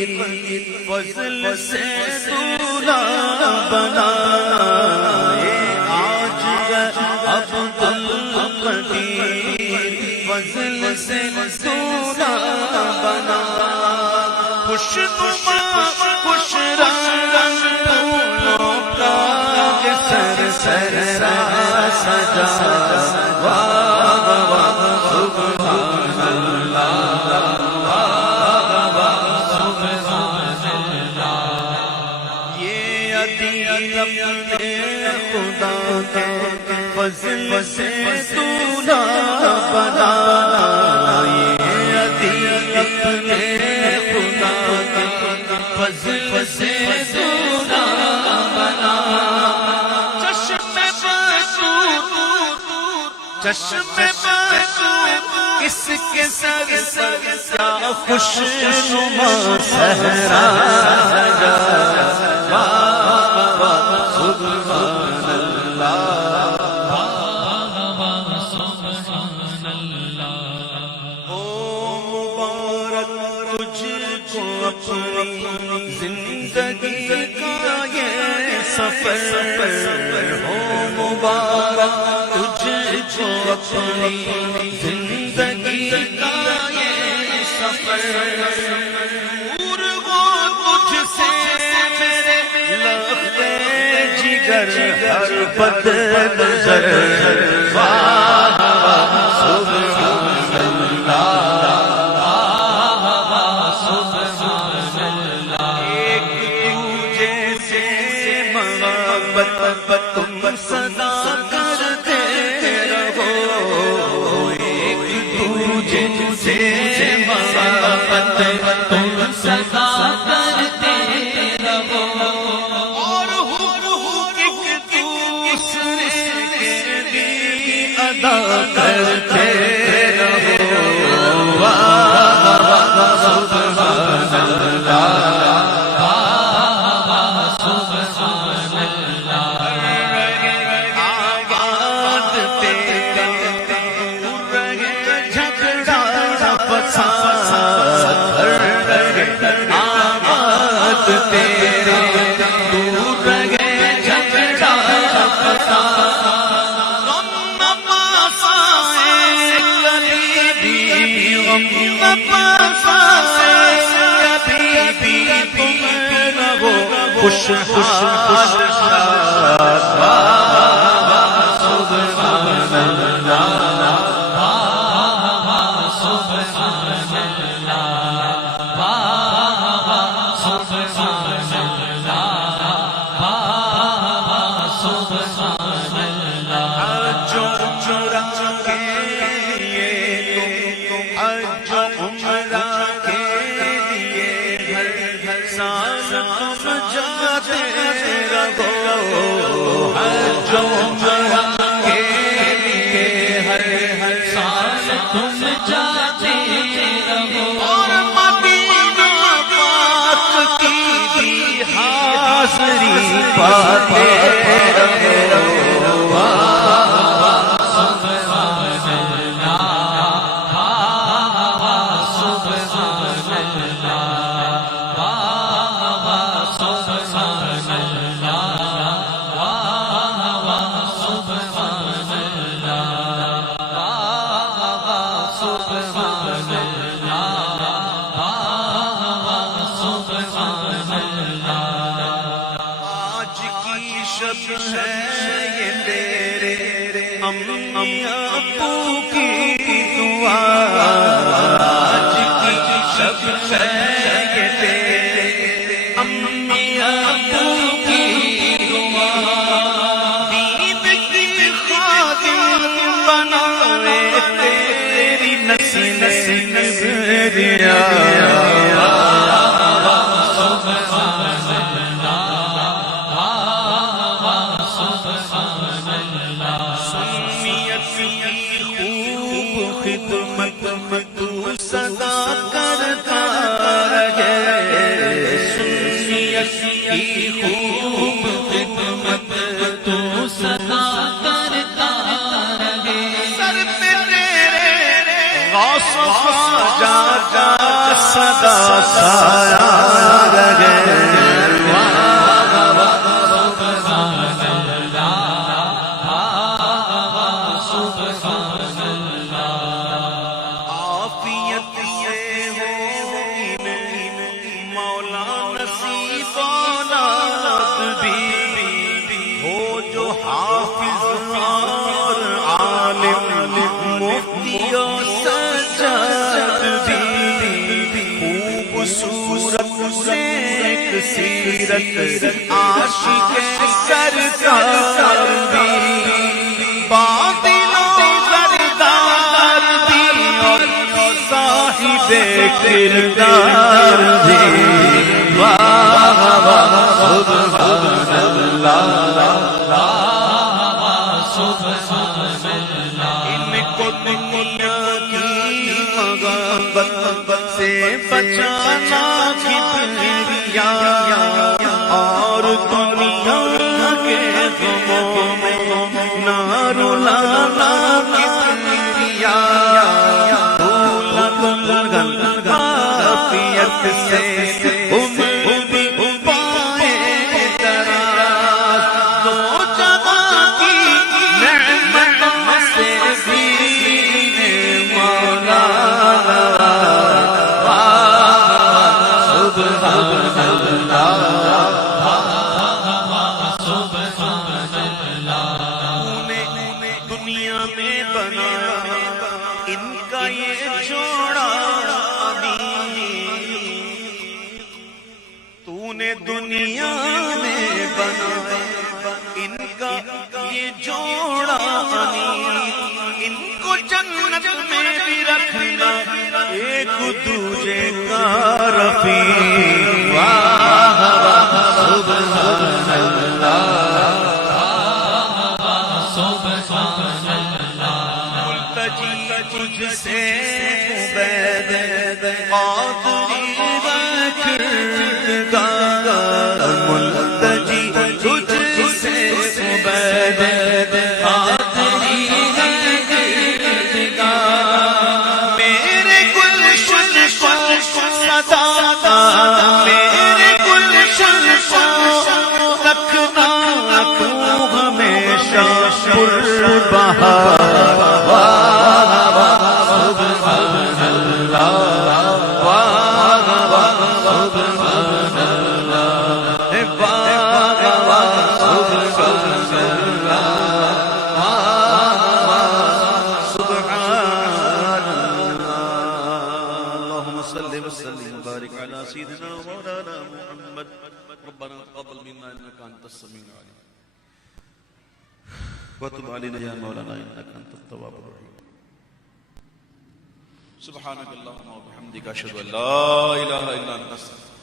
فضل سے تو نہ بنائے آج عبد القدیر فضل سے تو نہ بنا خوش خوش رنگ پھولوں کا سر سر سجا سبحان اللہ یہ عطیت خدا کے فضل سے تو نہ بنا یہ عطیت خدا کے فضل سے تو نہ بنا چشم بصور اس کے سر کیا خوش نما صحرا سجا سبحان اللہ او مبارک تجھ کو اپنی زندگی کا یہ سفر ہو مبارک اپنی زندگی کا یہ سفر دور ہو تجھ سے میرے لخت جگر ہر بد نظر سبحان اللہ ایک دوجے سے محبت تم صدا کرتے سے محبت تم صدا کرتے رہو اور حقوق ایک دوسرے کے بھی ادا کرتے رہو سبحان آباد تیرے دور رہے جھگڑا فساد غم پاسائے کبھی بھی غم پاسائے کبھی بھی تم رہو خوشحال سبحان اللہ پاتے یہ تیرے امی ابو کی دعا آج کی شب ہے یہ تیرے امی ابو کی دعا دین کی خادم بنائے تیری نسل نظریا خوب خدمت تو سدا کرتا رہے سر پہ تیرے غوث خواجہ سدا سایہ رہے عافیت سے ہو مولا نصیب اولاد بھی ہو جو حافظ اور عالم مفتی و سجاد بھی خوبصورت نیک سیرت عاشق سرکار بھی باطل و سردار بھی اور صاحب کردار بھی واہ واہ سبحان اللہ ان کو دنیا کی محبت سے بچانا کبریا اور دنیا کے غموں میں نہ رلانا کبریا عافیت سے دنیا میں بنایا ان کا یہ جوڑا تو نے دنیا میں بنایا ان کا یہ جوڑا ان کو جنت میں بھی رکھنا ایک دوجے کا رفیق واہ واہ سبحان اللہ ملتجی تجھ سے عبید قادری وکردگار ملتجی تجھ سے عبید قادری وکردگار میرے گلشن کو صدا میرے گلشن کو رکھنا تو ہمیشہ پربہار سيدنا مولانا محمد ربنا تقبل منا انك انت السميع العليم وتب علينا يا مولانا انك انت التواب الرحيم سبحانك اللهم وبحمدك اشهد ان لا اله الا انت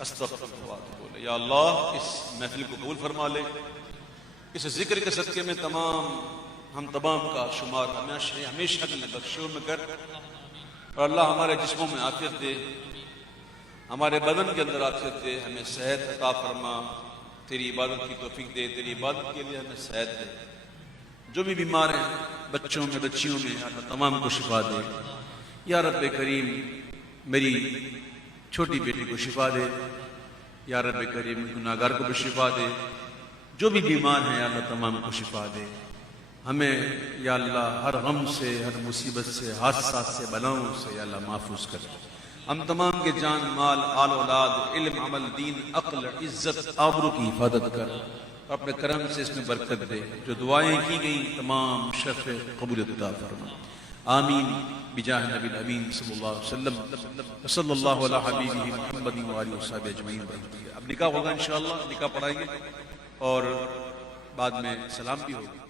استغفرك واتوب اليك یا اللہ اس محفل کو قبول فرما لے اس ذکر کے صدقے میں ہم تمام کا شمار ہمیشہ کے بخشوں میں کر اور اللہ ہمارے جسموں میں عافیت دے ہمارے بدن کے اندر عافیت دے ہمیں صحت عطا فرما تیری عبادت کی توفیق دے تیری عبادت کے لیے ہمیں صحت دے جو بھی بیمار ہیں بچوں میں بچیوں میں اللہ تمام کو شفا دے یا رب کریم میری چھوٹی بیٹی کو شفا دے یا رب کریم گناہگار کو بھی شفا دے جو بھی بیمار ہیں یا اللہ تمام کو شفا دے ہمیں یا اللہ ہر غم سے ہر مصیبت سے حادثات سے بلاؤں سے یا اللہ محفوظ کر ہم تمام کے جان مال آل اولاد علم عمل دین عقل عزت آبرو کی حفاظت کر اپنے کرم سے اس میں برکت دے جو دعائیں کی گئیں تمام شرف قبولیت عطا فرما آمین بجاہ نبی الامین صلی اللہ علیہ وسلم صلی اللہ علیہ حبیبہ محمد وآلہ وصحبہ اجمعین. اب نکاح ہوگا انشاءاللہ, نکاح پڑھائیں گے اور بعد میں سلام بھی ہوگا.